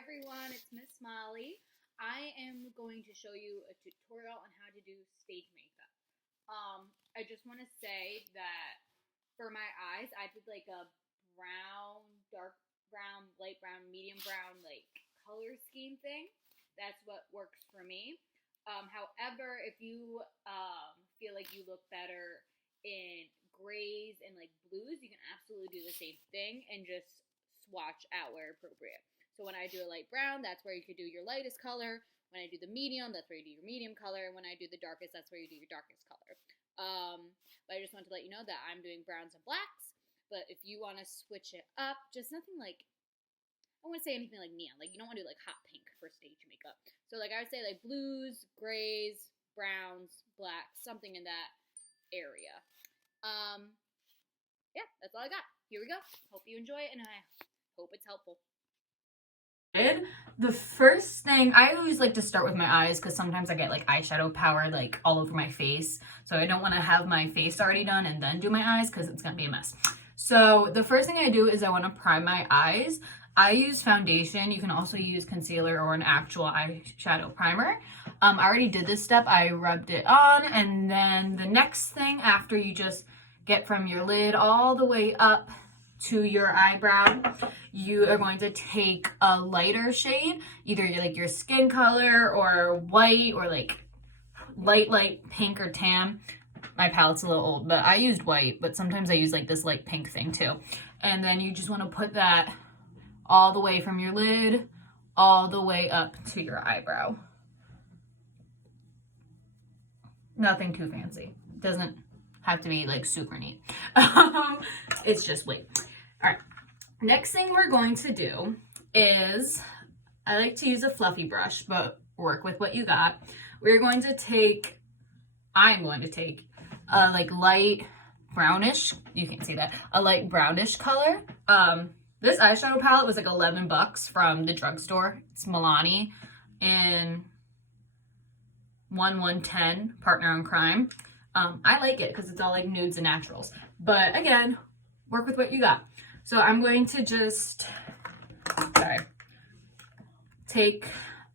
everyone, it's Miss Molly. I am going to show you a tutorial on how to do stage makeup. I just want to say that for my eyes, I did like a brown, dark brown, light brown, medium brown, like color scheme thing. That's what works for me. However, if you feel like you look better in grays and like blues, you can absolutely do the same thing and just swatch out where appropriate. So when I do a light brown, that's where you could do your lightest color. When I do the medium, that's where you do your medium color. And when I do the darkest, that's where you do your darkest color. But I just want to let you know that I'm doing browns and blacks. But if you want to switch it up, just nothing like, I wouldn't say anything like neon. Like, you don't want to do like hot pink for stage makeup. So like I would say like blues, grays, browns, blacks, something in that area. Yeah, that's all I got. Here we go. Hope you enjoy it, and I hope it's helpful. The first thing, I always like to start with my eyes because sometimes I get like eyeshadow power like all over my face. So I don't want to have my face already done and then do my eyes because it's going to be a mess. So the first thing I do is I want to prime my eyes. I use foundation. You can also use concealer or an actual eyeshadow primer. I already did this step. I rubbed it on, and then the next thing after you just get from your lid all the way up to your eyebrow, you are going to take a lighter shade, either like your skin color or white or like light pink or tan. My palette's a little old, but I used white, but sometimes I use like this light pink thing too. And then you just want to put that all the way from your lid all the way up to your eyebrow. Nothing too fancy. Doesn't have to be like super neat. It's just white. All right, next thing we're going to do is, I like to use a fluffy brush, but work with what you got. I'm going to take a like light brownish, you can't see that, a light brownish color. This eyeshadow palette was like $11 from the drugstore. It's Milani in 1110 Partner in Crime. I like it because it's all like nudes and naturals. But again, work with what you got. So I'm going to just, take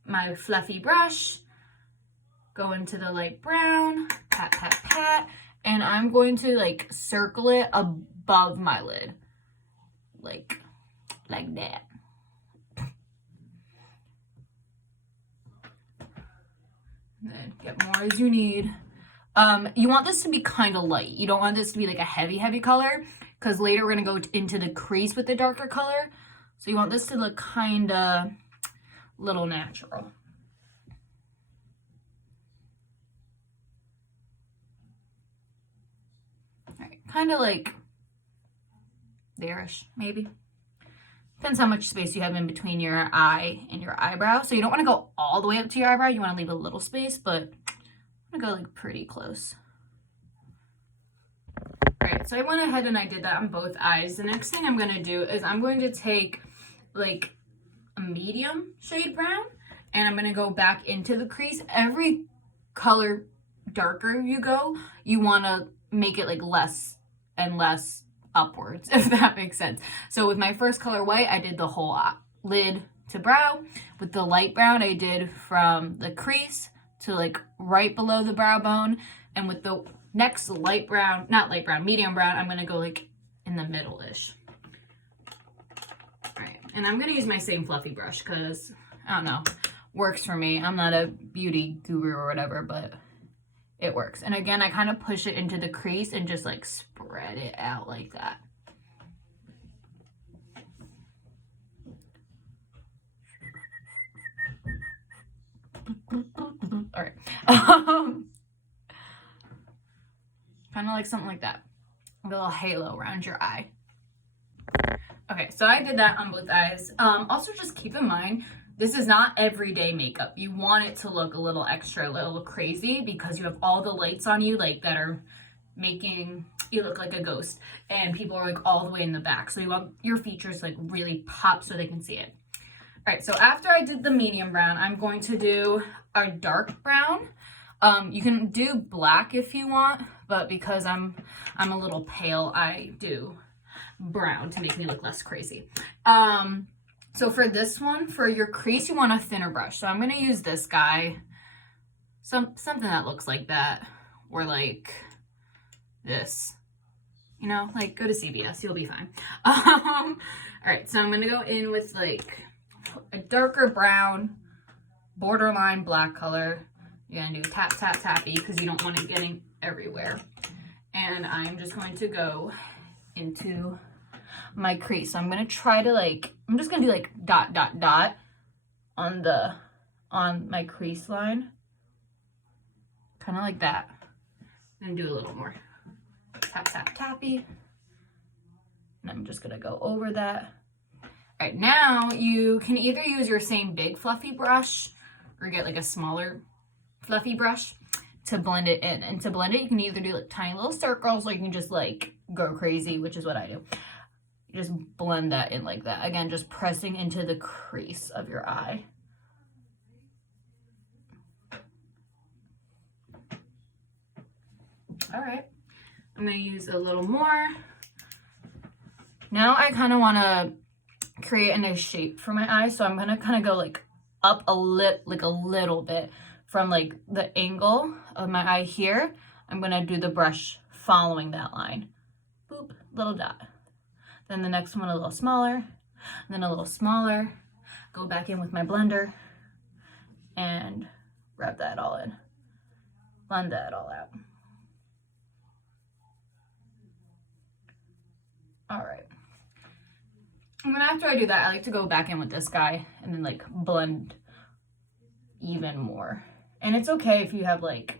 my fluffy brush, go into the light brown, pat, pat, pat, and I'm going to like circle it above my lid. Like that. And then get more as you need. You want this to be kind of light. You don't want this to be like a heavy color, because later we're going to go into the crease with the darker color. So you want this to look kind of little natural. All right, kind of like there-ish, maybe. Depends how much space you have in between your eye and your eyebrow. So you don't want to go all the way up to your eyebrow. You want to leave a little space, but I'm going to go like pretty close. All right, so I went ahead and I did that on both eyes. The next thing I'm going to do is I'm going to take like a medium shade brown, and I'm going to go back into the crease. Every color darker you go, you want to make it like less and less upwards, if that makes sense. So with my first color white, I did the whole lid to brow. With the light brown, I did from the crease to like right below the brow bone. And with the next light brown, not light brown, medium brown, I'm gonna go like in the middle-ish. All right, and I'm gonna use my same fluffy brush because, I don't know, works for me. I'm not a beauty guru or whatever, but it works. And again, I kind of push it into the crease and just like spread it out like that. All right. Kind of like something like that. A little halo around your eye. Okay, so I did that on both eyes. Also, just keep in mind, this is not everyday makeup. You want it to look a little extra, a little crazy, because you have all the lights on you, like that are making you look like a ghost, and people are like all the way in the back. So you want your features like really pop so they can see it. All right, so after I did the medium brown, I'm going to do a dark brown. You can do black if you want, but because I'm a little pale, I do brown to make me look less crazy. So for this one, for your crease, you want a thinner brush. So I'm going to use this guy, something that looks like that, or like this. You know, like go to CVS, you'll be fine. All right, so I'm going to go in with like a darker brown, borderline black color. You're going to do tap, tap, tappy because you don't want it getting everywhere. And I'm just going to go into my crease. So I'm going to try to like, I'm just going to do like dot, dot, dot on my crease line. Kind of like that. I'm going to do a little more. Tap, tap, tappy. And I'm just going to go over that. All right, now you can either use your same big fluffy brush or get like a smaller fluffy brush to blend it in. And to blend it, you can either do like tiny little circles or you can just like go crazy, which is what I do. You just blend that in like that. Again, just pressing into the crease of your eye. All right, I'm gonna use a little more. Now I kind of want to create a nice shape for my eye, so I'm gonna kind of go like up a little bit from like the angle of my eye here. I'm gonna do the brush following that line. Boop, little dot. Then the next one a little smaller, and then a little smaller. Go back in with my blender and rub that all in. Blend that all out. All right. And then after I do that, I like to go back in with this guy and then like blend even more. And it's okay if you have like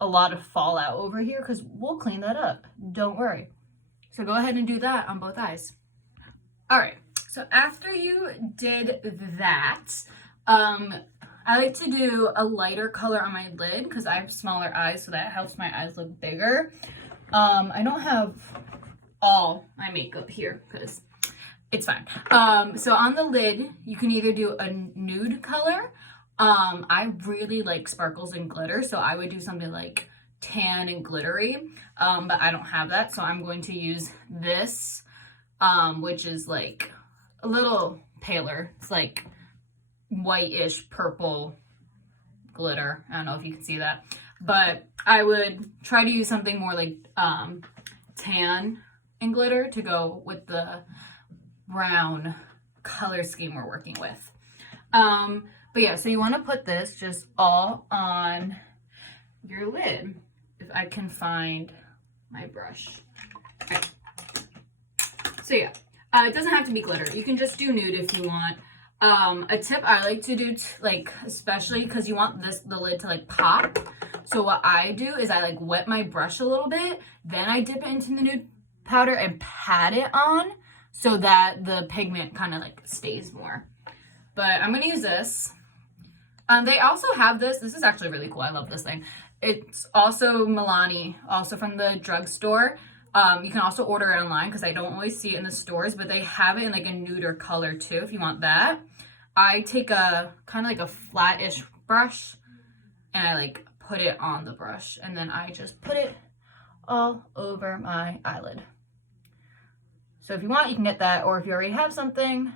a lot of fallout over here because we'll clean that up. Don't worry. So go ahead and do that on both eyes. All right. So after you did that, I like to do a lighter color on my lid because I have smaller eyes, so that helps my eyes look bigger. I don't have all my makeup here because it's fine. So on the lid, you can either do a nude color. I really like sparkles and glitter, so I would do something like tan and glittery, but I don't have that, so I'm going to use this, which is like a little paler. It's like whitish purple glitter. I don't know if you can see that, but I would try to use something more like tan and glitter to go with the brown color scheme we're working with. But yeah, so you want to put this just all on your lid. If I can find my brush. Okay. So yeah, it doesn't have to be glitter. You can just do nude if you want. A tip I like to do, like, especially because you want the lid to like pop. So what I do is I like wet my brush a little bit, then I dip it into the nude powder and pat it on so that the pigment kind of like stays more. But I'm gonna use this. They also have this. This is actually really cool. I love this thing. It's also Milani, also from the drugstore. You can also order it online because I don't always see it in the stores, but they have it in like a nuder color too if you want that. I take a kind of like a flat-ish brush and I like put it on the brush and then I just put it all over my eyelid. So if you want, you can get that, or if you already have something,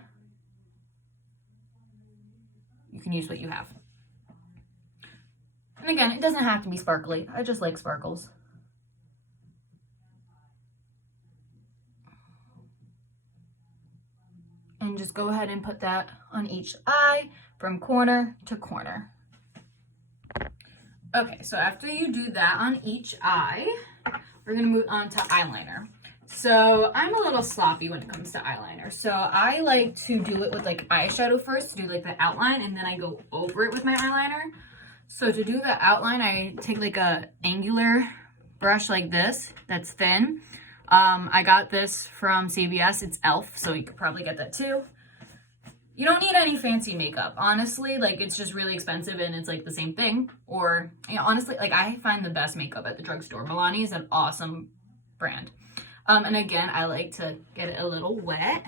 you can use what you have. And again, it doesn't have to be sparkly. I just like sparkles. And just go ahead and put that on each eye from corner to corner. Okay, so after you do that on each eye, we're gonna move on to eyeliner. So I'm a little sloppy when it comes to eyeliner. So I like to do it with like eyeshadow first to do like the outline, and then I go over it with my eyeliner. So to do the outline, I take like a angular brush like this, that's thin. I got this from CVS, it's e.l.f., so you could probably get that too. You don't need any fancy makeup, honestly. Like, it's just really expensive and it's like the same thing. Or, you know, honestly, like I find the best makeup at the drugstore. Milani is an awesome brand. And again, I like to get it a little wet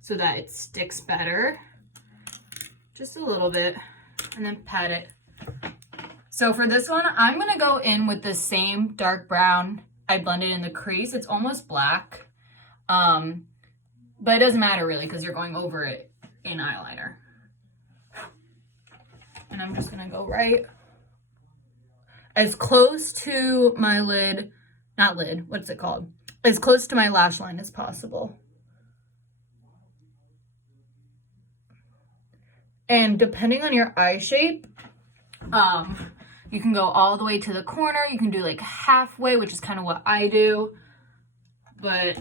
so that it sticks better. Just a little bit, and then pat it. So for this one, I'm gonna go in with the same dark brown I blended in the crease. It's almost black. But it doesn't matter really because you're going over it in eyeliner. And I'm just gonna go right as close to my lid, not lid, what's it called? As close to my lash line as possible. And depending on your eye shape, you can go all the way to the corner. You can do like halfway, which is kind of what I do. But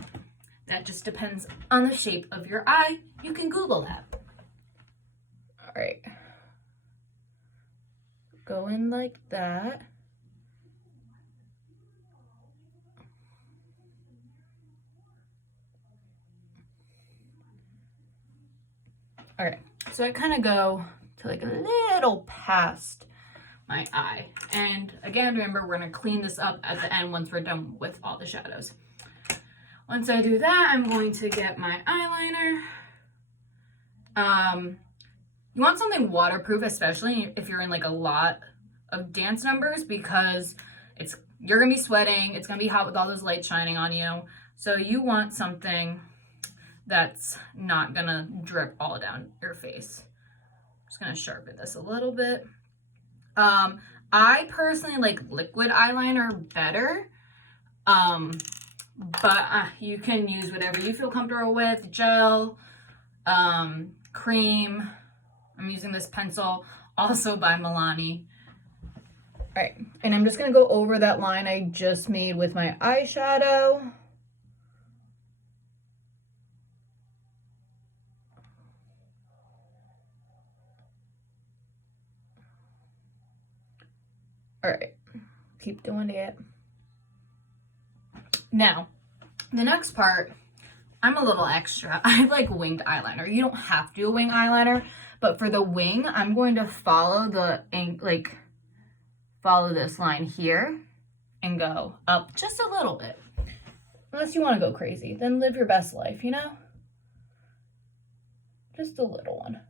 that just depends on the shape of your eye. You can Google that. All right. Go in like that. All right, so I kind of go to like a little past my eye. And again, remember, we're gonna clean this up at the end once we're done with all the shadows. Once I do that, I'm going to get my eyeliner. You want something waterproof, especially if you're in like a lot of dance numbers, because you're gonna be sweating, it's gonna be hot with all those lights shining on you. So you want something that's not gonna drip all down your face. I'm just gonna sharpen this a little bit. I personally like liquid eyeliner better, but you can use whatever you feel comfortable with. Gel, cream. I'm using this pencil, also by Milani. All right, and I'm just gonna go over that line I just made with my eyeshadow. All right, keep doing it. Now, the next part, I'm a little extra. I like winged eyeliner. You don't have to do a wing eyeliner, but for the wing, I'm going to follow follow this line here and go up just a little bit. Unless you want to go crazy, then live your best life, you know? Just a little one.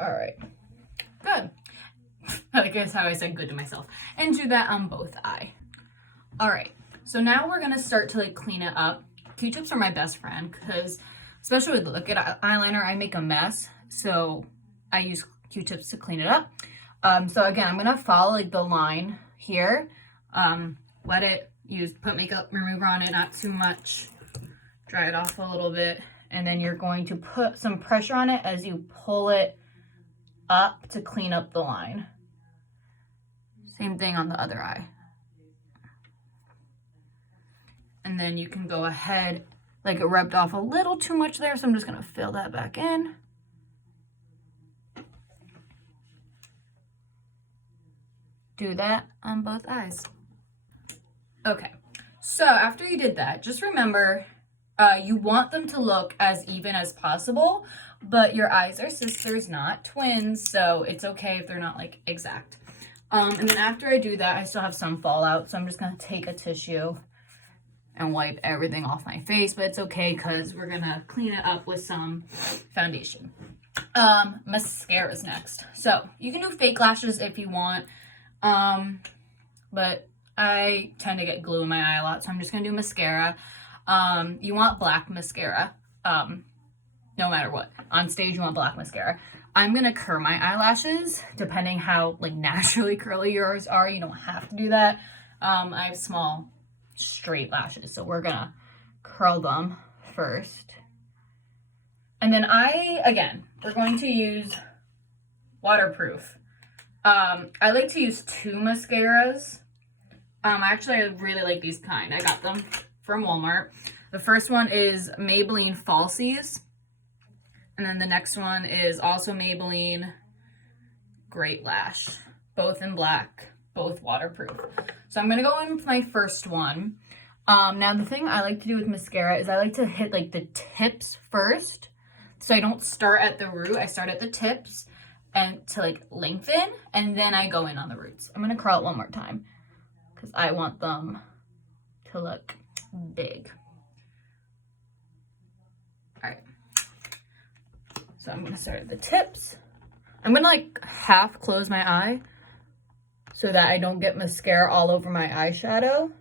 All right, good. I guess how I said good to myself. And do that on both eye. All right, so now we're gonna start to like clean it up. Q-tips are my best friend because especially with liquid eyeliner, I make a mess. So I use Q-tips to clean it up. So again, I'm gonna follow like the line here. Let it put makeup remover on it, not too much. Dry it off a little bit. And then you're going to put some pressure on it as you pull it up to clean up the line. Same thing on the other eye. And then you can go ahead, like it rubbed off a little too much there, so I'm just gonna fill that back in. Do that on both eyes. Okay, so after you did that, just remember, you want them to look as even as possible, but your eyes are sisters, not twins, so it's okay if they're not like exact. And then after I do that, I still have some fallout, so I'm just gonna take a tissue and wipe everything off my face, but it's okay because we're gonna clean it up with some foundation. Mascara's next. So you can do fake lashes if you want, but I tend to get glue in my eye a lot, so I'm just gonna do mascara. You want black mascara, no matter what. On stage, you want black mascara. I'm gonna curl my eyelashes, depending how like naturally curly yours are. You don't have to do that. I have small, straight lashes, so we're gonna curl them first. And then we're going to use waterproof. I like to use 2 mascaras. Actually, I really like these kind. I got them from Walmart. The first one is Maybelline Falsies. And then the next one is also Maybelline Great Lash. Both in black, both waterproof. So I'm gonna go in with my first one. Now the thing I like to do with mascara is I like to hit like the tips first. So I don't start at the root, I start at the tips and to like lengthen, and then I go in on the roots. I'm gonna curl it one more time because I want them to look big. All right. So I'm gonna start at the tips, I'm gonna like half close my eye so that I don't get mascara all over my eyeshadow.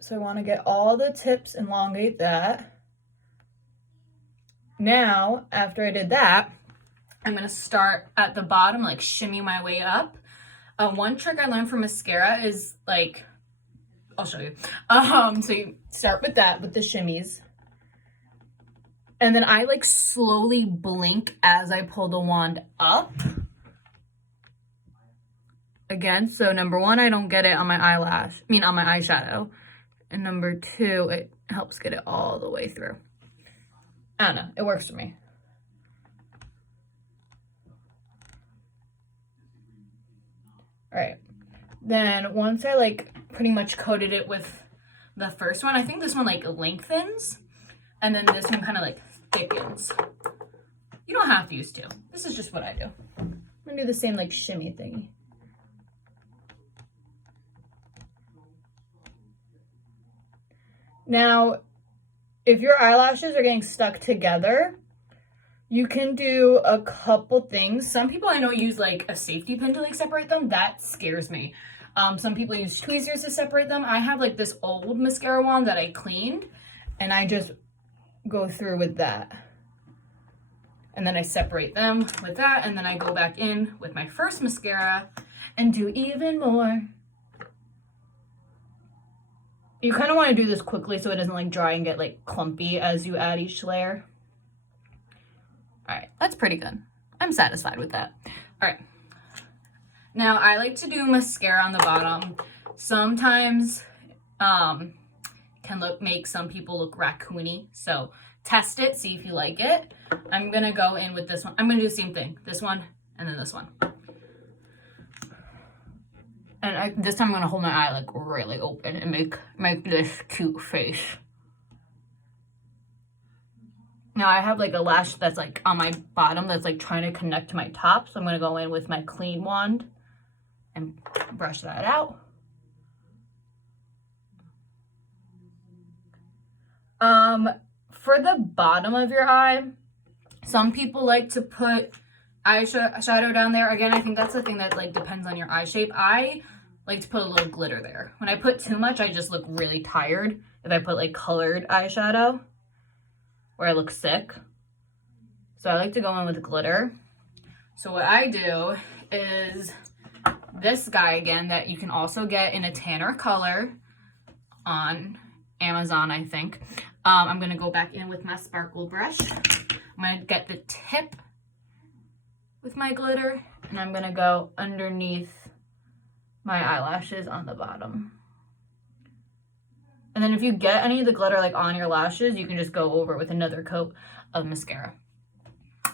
So I want to get all the tips, elongate that. Now, after I did that, I'm going to start at the bottom, like shimmy my way up. One trick I learned from mascara is like, I'll show you. So you start with that, with the shimmies. And then I like slowly blink as I pull the wand up. Again, so number one, I don't get it on my on my eyeshadow. And number two, it helps get it all the way through. I don't know, it works for me. All right, then once I like pretty much coated it with the first one, I think this one like lengthens, and then this one kind of like thickens. You don't have to use two. This is just what I do. I'm gonna do the same like shimmy thingy. Now, if your eyelashes are getting stuck together, you can do a couple things. Some people I know use like a safety pin to like separate them. That scares me. Some people use tweezers to separate them. I have like this old mascara wand that I cleaned, and I just go through with that. And then I separate them with that, and then I go back in with my first mascara and do even more. You kind of want to do this quickly so it doesn't like dry and get like clumpy as you add each layer. All right, that's pretty good. I'm satisfied with that. All right. Now I like to do mascara on the bottom. Sometimes can make some people look raccoony. So test it, see if you like it. I'm gonna go in with this one. I'm gonna do the same thing. This one and then this one. And this time I'm gonna hold my eye like really open and make this cute face. Now I have like a lash that's like on my bottom that's like trying to connect to my top. So I'm gonna go in with my clean wand and brush that out. For the bottom of your eye, some people like to put eyeshadow down there. Again, I think that's the thing that like depends on your eye shape. I like to put a little glitter there. When I put too much, I just look really tired if I put like colored eyeshadow, or I look sick. So I like to go in with glitter. So what I do is this guy again that you can also get in a tanner color on Amazon, I think. I'm gonna go back in with my sparkle brush. I'm gonna get the tip with my glitter, and I'm gonna go underneath my eyelashes on the bottom. And then if you get any of the glitter like on your lashes, you can just go over with another coat of mascara.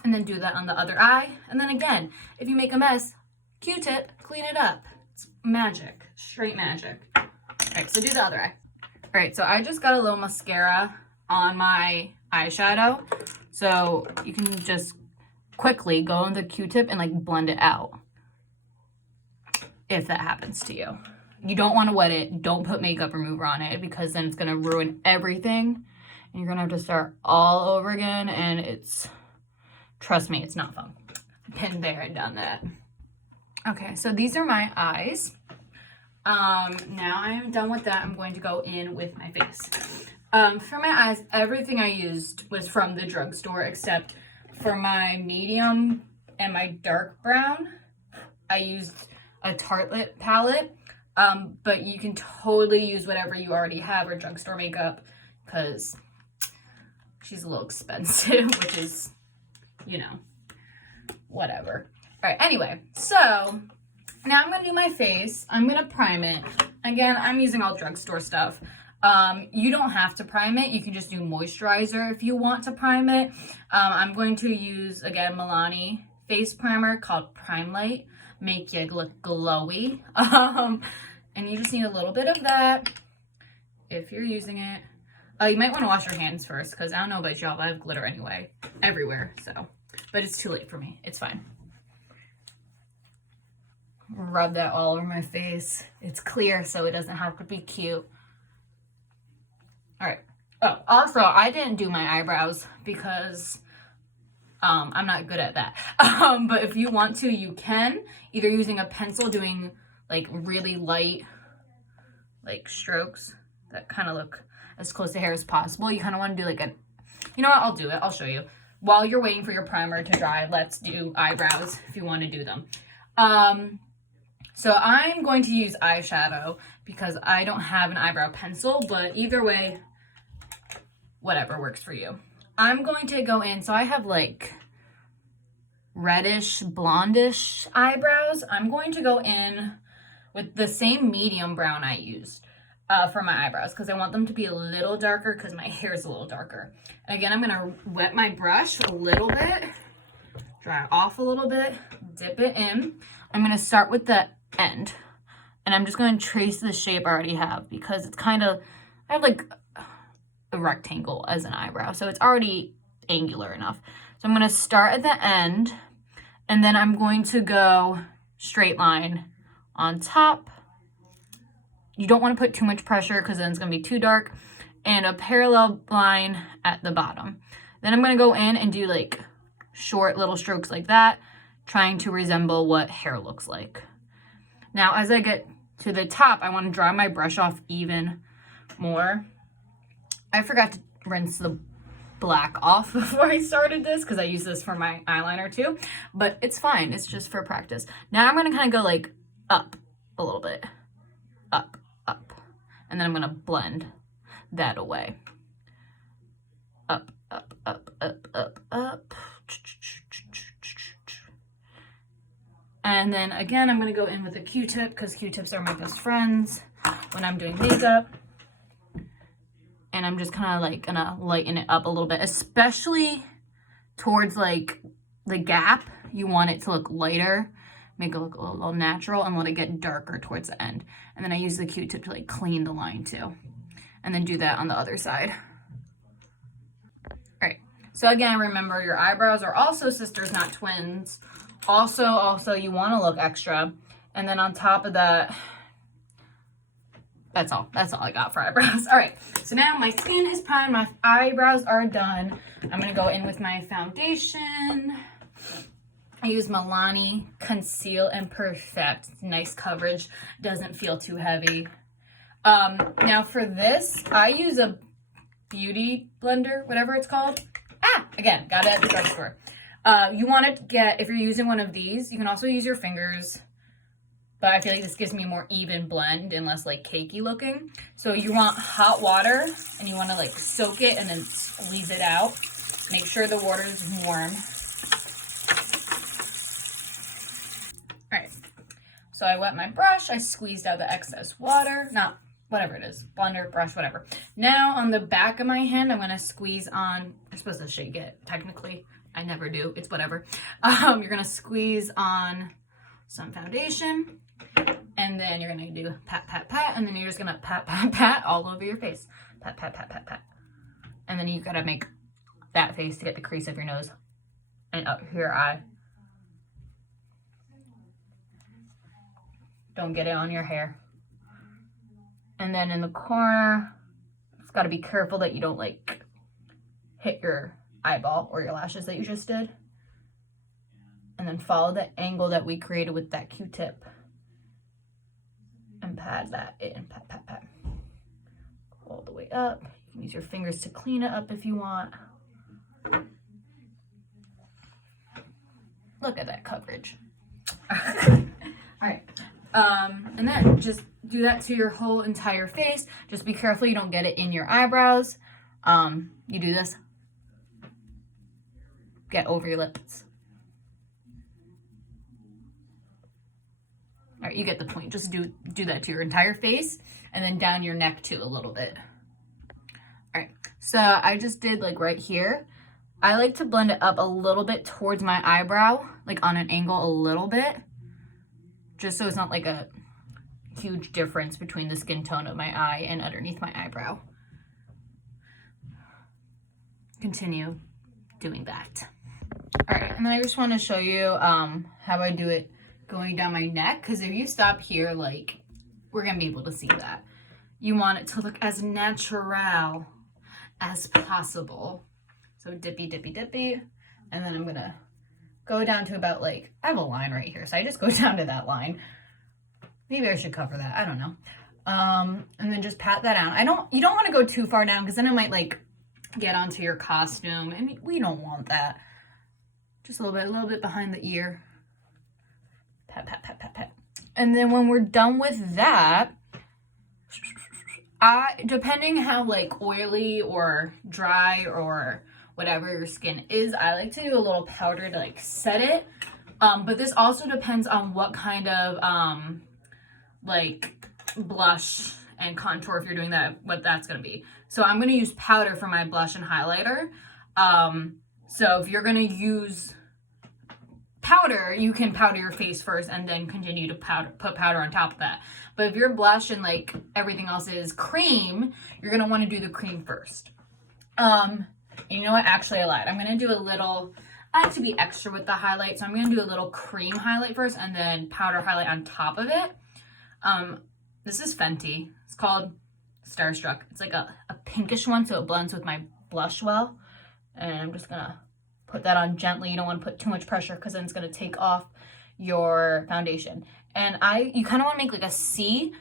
And then do that on the other eye. And then again, if you make a mess, Q-tip, clean it up. It's magic, straight magic. All right, so do the other eye. All right, so I just got a little mascara on my eyeshadow. So you can just quickly go on the Q-tip and like blend it out if that happens to you. You don't want to wet it. Don't put makeup remover on it because then it's going to ruin everything. And you're going to have to start all over again. And it's, trust me, it's not fun. Been there and done that. Okay, so these are my eyes. Now I am done with that. I'm going to go in with my face. For my eyes, everything I used was from the drugstore except for my medium and my dark brown. I used a Tartelette palette. But you can totally use whatever you already have or drugstore makeup because she's a little expensive, which is, you know, whatever. All right, anyway, so now I'm going to do my face. I'm going to prime it. Again, I'm using all drugstore stuff. You don't have to prime it. You can just do moisturizer if you want to prime it. I'm going to use, again, Milani face primer called Prime Light. Make you look glowy. And you just need a little bit of that if you're using it. You might want to wash your hands first because I don't know about y'all, but I have glitter anyway, everywhere. So, but it's too late for me. It's fine. Rub that all over my face. It's clear, so it doesn't have to be cute. All right. Oh, also, I didn't do my eyebrows because I'm not good at that. But if you want to, you can, either using a pencil, doing like really light like strokes that kind of look as close to hair as possible. You kind of want to do like a, you know what, I'll do it. I'll show you. While you're waiting for your primer to dry, let's do eyebrows if you want to do them. So I'm going to use eyeshadow because I don't have an eyebrow pencil, but either way, whatever works for you. I'm going to go in, so I have like reddish, blondish eyebrows. I'm going to go in with the same medium brown I used for my eyebrows because I want them to be a little darker because my hair is a little darker. And again, I'm going to wet my brush a little bit, dry it off a little bit, dip it in. I'm going to start with the end, and I'm just going to trace the shape I already have because it's kind of, I have like a rectangle as an eyebrow, so it's already angular enough. So I'm going to start at the end, and then I'm going to go straight line on top. You don't want to put too much pressure because then it's going to be too dark, and a parallel line at the bottom. Then I'm going to go in and do like short little strokes like that, trying to resemble what hair looks like. Now, as I get to the top, I want to dry my brush off even more. I forgot to rinse the black off before I started this because I use this for my eyeliner too, but it's fine. It's just for practice. Now I'm going to kind of go like up a little bit, up, up, and then I'm going to blend that away. Up, up, up, up, up, up. And then again, I'm going to go in with a Q-tip because Q-tips are my best friends when I'm doing makeup. And I'm just kind of like going to lighten it up a little bit, especially towards like the gap. You want it to look lighter, make it look a little natural, and let it get darker towards the end. And then I use the Q-tip to like clean the line too. And then do that on the other side. All right. So again, remember your eyebrows are also sisters, not twins. Also, you want to look extra. And then on top of that, that's all I got for eyebrows. All right, so now my skin is primed, my eyebrows are done. I'm gonna go in with my foundation. I use Milani Conceal and Perfect. Nice coverage, doesn't feel too heavy. Now for this, I use a beauty blender, whatever it's called. Again, got it at the drugstore. You want to get, if you're using one of these, you can also use your fingers, but I feel like this gives me a more even blend and less like cakey looking. So you want hot water and you want to like soak it and then squeeze it out. Make sure the water is warm. All right, so I wet my brush, I squeezed out the excess water, not whatever it is, blender, brush, whatever. Now on the back of my hand, I'm going to squeeze on, you're supposed to shake it technically. I never do, it's whatever. You're going to squeeze on some foundation. And then you're going to do pat, pat, pat. And then you're just going to pat, pat, pat all over your face. Pat, pat, pat, pat, pat. And then you got to make that face to get the crease of your nose. And up your eye. Don't get it on your hair. And then in the corner, it's got to be careful that you don't like hit your eyeball or your lashes that you just did. And then follow the angle that we created with that Q-tip. And pat that in, pat, pat, pat. All the way up. You can use your fingers to clean it up if you want. Look at that coverage. All right. And then just do that to your whole entire face. Just be careful you don't get it in your eyebrows. You do this. Get over your lips. All right, you get the point. Just do that to your entire face and then down your neck too a little bit. All right, so I just did like right here. I like to blend it up a little bit towards my eyebrow, like on an angle a little bit, just so it's not like a huge difference between the skin tone of my eye and underneath my eyebrow. Continue doing that. All right, and then I just want to show you how I do it going down my neck, because if you stop here, like, we're gonna be able to see that. You want it to look as natural as possible. So dippy, dippy, dippy, And then I'm gonna go down to about like, I have a line right here, so I just go down to that line. Maybe I should cover that, I don't know. And then just pat that down. You don't want to go too far down because then it might like get onto your costume. I mean, we don't want that. Just a little bit behind the ear. Pat, pat, pat, pat, pat. And then when we're done with that, depending how like oily or dry or whatever your skin is, I like to do a little powder to like set it. But this also depends on what kind of like blush and contour, if you're doing that, what that's gonna be. So I'm gonna use powder for my blush and highlighter. So if you're gonna use powder, you can powder your face first and then continue to put powder on top of that. But if your blush and like everything else is cream, you're gonna want to do the cream first. And you know what? Actually, I lied. I'm gonna do a little. I like to be extra with the highlight, so I'm gonna do a little cream highlight first and then powder highlight on top of it. This is Fenty. It's called Starstruck. It's like a pinkish one, so it blends with my blush well. And I'm just gonna put that on gently. You don't want to put too much pressure because then it's gonna take off your foundation. And you kind of want to make like a C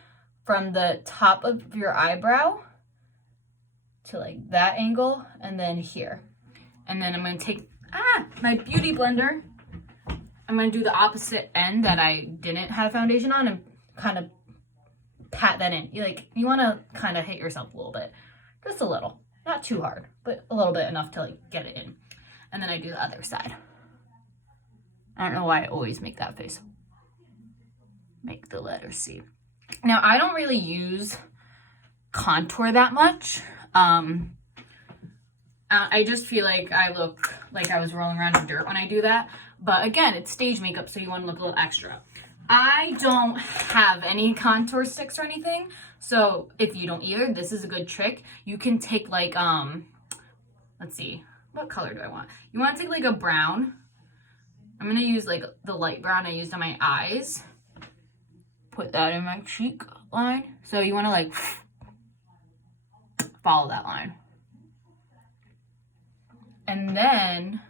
from the top of your eyebrow to like that angle, and then here. And then I'm gonna take my beauty blender. I'm gonna do the opposite end that I didn't have foundation on and kind of pat that in. You want to kind of hit yourself a little bit, just a little, not too hard, but a little bit enough to like get it in. And then I do the other side. I don't know why I always make that face. Make the letter C. Now I don't really use contour that much. I just feel like I look like I was rolling around in dirt when I do that. But again, it's stage makeup, so you want to look a little extra. I don't have any contour sticks or anything, so if you don't either, this is a good trick. You can take like, let's see, what color do I want? You want to take like a brown. I'm going to use like the light brown I used on my eyes. Put that in my cheek line. So you want to like follow that line. And then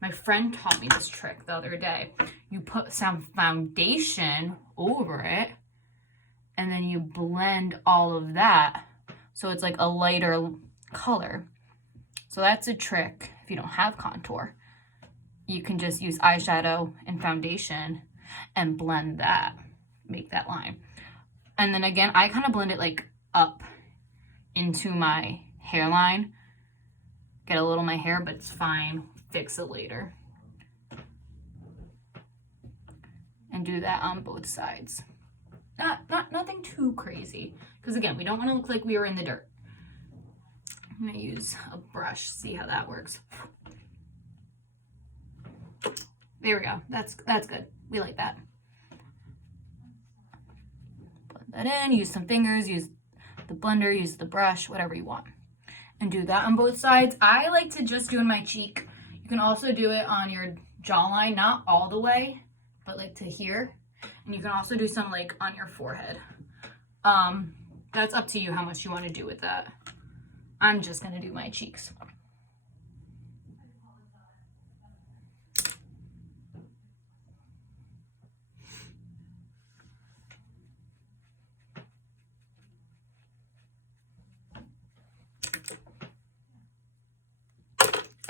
my friend taught me this trick the other day. You put some foundation over it, and then you blend all of that so it's like a lighter color. So that's a trick if you don't have contour. You can just use eyeshadow and foundation and blend that, make that line. And then again, I kind of blend it like up into my hairline. Get a little in my hair, but it's fine. Fix it later. And do that on both sides. Nothing too crazy. Because again, we don't want to look like we were in the dirt. I'm going to use a brush, see how that works. There we go. That's good. We like that. Put that in, use some fingers, use the blender, use the brush, whatever you want. And do that on both sides. I like to just do in my cheek. You can also do it on your jawline, not all the way, but like to here. And you can also do some like on your forehead. That's up to you how much you want to do with that. I'm just gonna do my cheeks.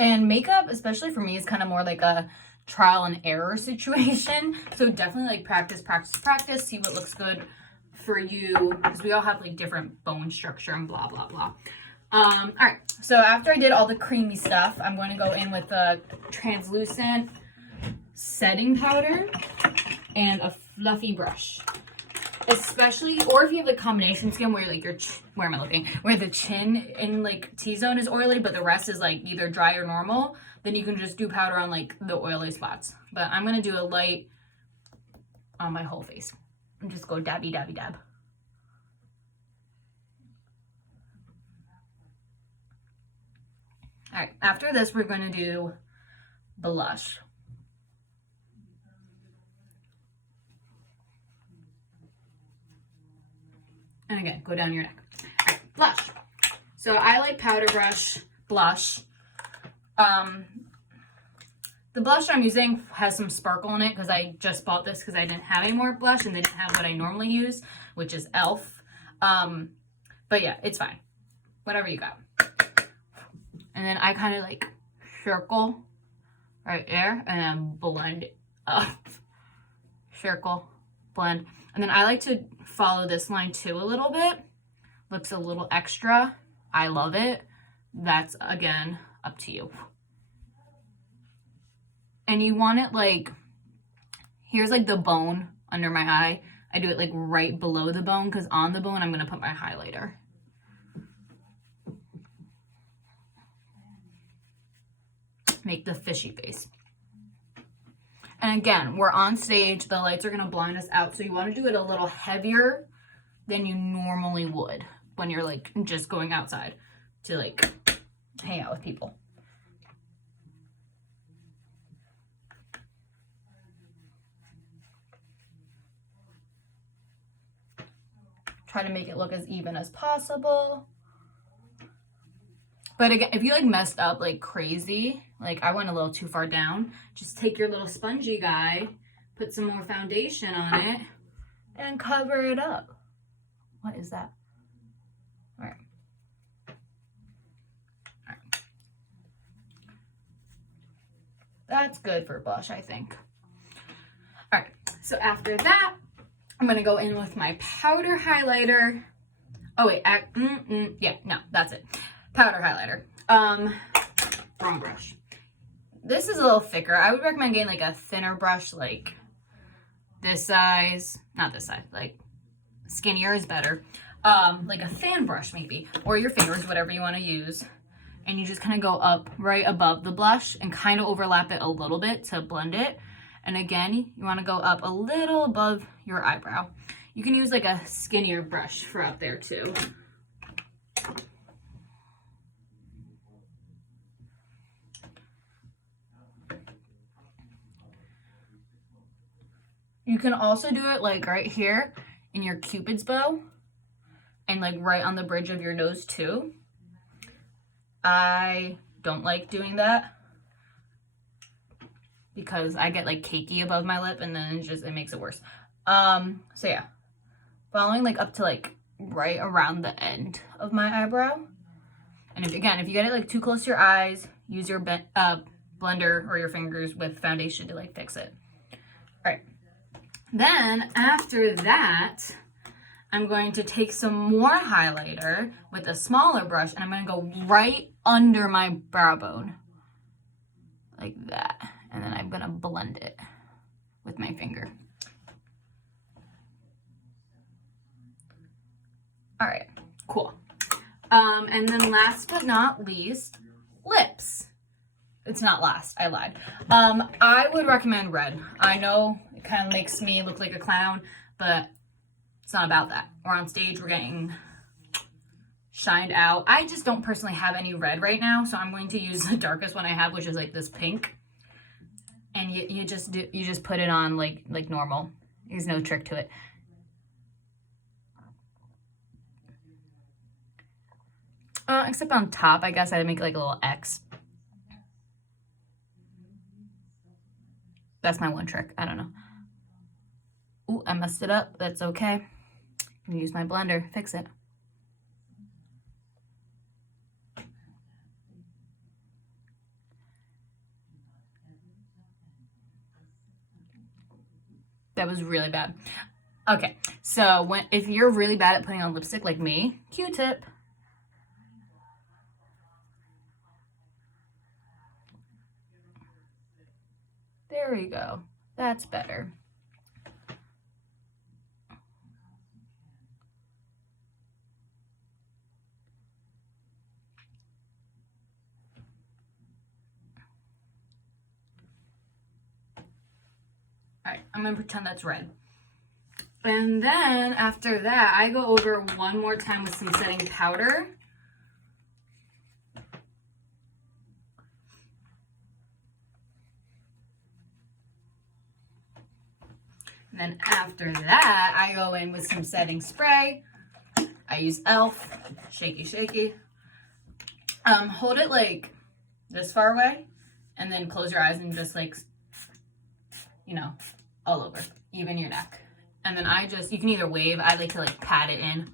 And makeup, especially for me, is kind of more like a trial and error situation. So definitely like practice, see what looks good for you, because we all have like different bone structure and blah, blah, blah. All right, so after I did all the creamy stuff, I'm going to go in with a translucent setting powder and a fluffy brush. Especially, or if you have like combination skin where like where am I looking? Where the chin and like T-zone is oily, but the rest is like either dry or normal, then you can just do powder on like the oily spots. But I'm gonna do a light on my whole face and just go dabby, dabby, dab. All right, after this, we're gonna do blush. And again, go down your neck. All right, blush. So I like powder brush blush. The blush I'm using has some sparkle in it because I just bought this because I didn't have any more blush and they didn't have what I normally use, which is e.l.f. But yeah, it's fine. Whatever you got. And then I kind of like circle right there and then blend it up. Circle, blend. And then I like to follow this line too a little bit. Looks a little extra. I love it. That's, again, up to you. And you want it like, here's like the bone under my eye. I do it like right below the bone because on the bone I'm going to put my highlighter. Make the fishy face. And again, we're on stage. The lights are going to blind us out. So you want to do it a little heavier than you normally would when you're like just going outside to like hang out with people. Try to make it look as even as possible. But again, if you like messed up like crazy, like I went a little too far down, just take your little spongy guy, put some more foundation on it, and cover it up. What is that? All right. All right. That's good for blush, I think. All right, so after that, I'm gonna go in with my powder highlighter. Oh wait, yeah, no, that's it. Powder highlighter. Wrong brush. This is a little thicker. I would recommend getting like a thinner brush, like this size. Not this size, like skinnier is better. Like a fan brush maybe, or your fingers, whatever you want to use. And you just kind of go up right above the blush and kind of overlap it a little bit to blend it. And again, you want to go up a little above your eyebrow. You can use like a skinnier brush for up there too. You can also do it like right here in your Cupid's bow and like right on the bridge of your nose too. I don't like doing that because I get like cakey above my lip and then it makes it worse. So yeah, following like up to like right around the end of my eyebrow. And if you get it like too close to your eyes, use your blender or your fingers with foundation to like fix it. All right. Then after that, I'm going to take some more highlighter with a smaller brush and I'm going to go right under my brow bone. Like that. And then I'm going to blend it with my finger. All right, cool. And then last but not least, lips. It's not last, I lied. I would recommend red. I know it kind of makes me look like a clown, but it's not about that. We're on stage, we're getting shined out. I just don't personally have any red right now, so I'm going to use the darkest one I have, which is like this pink. And you just put it on like normal. There's no trick to it. Except on top, I guess I'd make like a little X. That's my one trick. I don't know. Ooh, I messed it up. That's okay. I'm gonna use my blender, fix it. That was really bad. Okay, so if you're really bad at putting on lipstick like me, Q-tip. There we go. That's better. All right, I'm gonna pretend that's red. And then after that, I go over one more time with some setting powder. And then after that, I go in with some setting spray. I use e.l.f. Shaky, shaky. Hold it like this far away And then close your eyes and just like, you know, all over, even your neck. And then you can either wave. I like to like pat it in.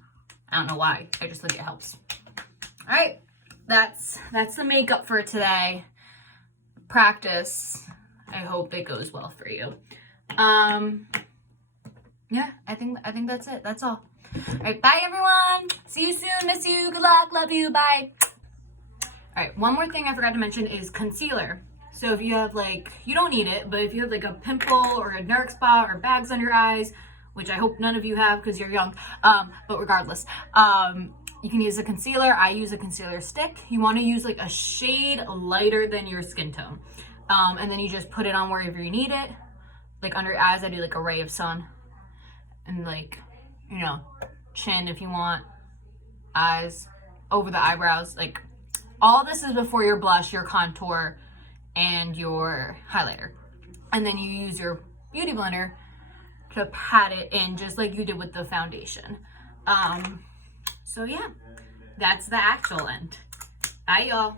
I don't know why. I just think it helps. All right, that's the makeup for today. Practice. I hope it goes well for you. Yeah, I think that's it. That's all. All right, bye everyone. See you soon. Miss you. Good luck. Love you. Bye. All right, one more thing I forgot to mention is concealer. So if you have like, you don't need it, but if you have like a pimple or a dark spot or bags under your eyes, which I hope none of you have because you're young, but regardless, you can use a concealer. I use a concealer stick. You want to use like a shade lighter than your skin tone. And then you just put it on wherever you need it. Like under your eyes, I do like a ray of sun. And like, you know, chin if you want, eyes, over the eyebrows, like all this is before your blush, your contour, and your highlighter. And then you use your beauty blender to pat it in just like you did with the foundation. So yeah, that's the actual end. Bye y'all.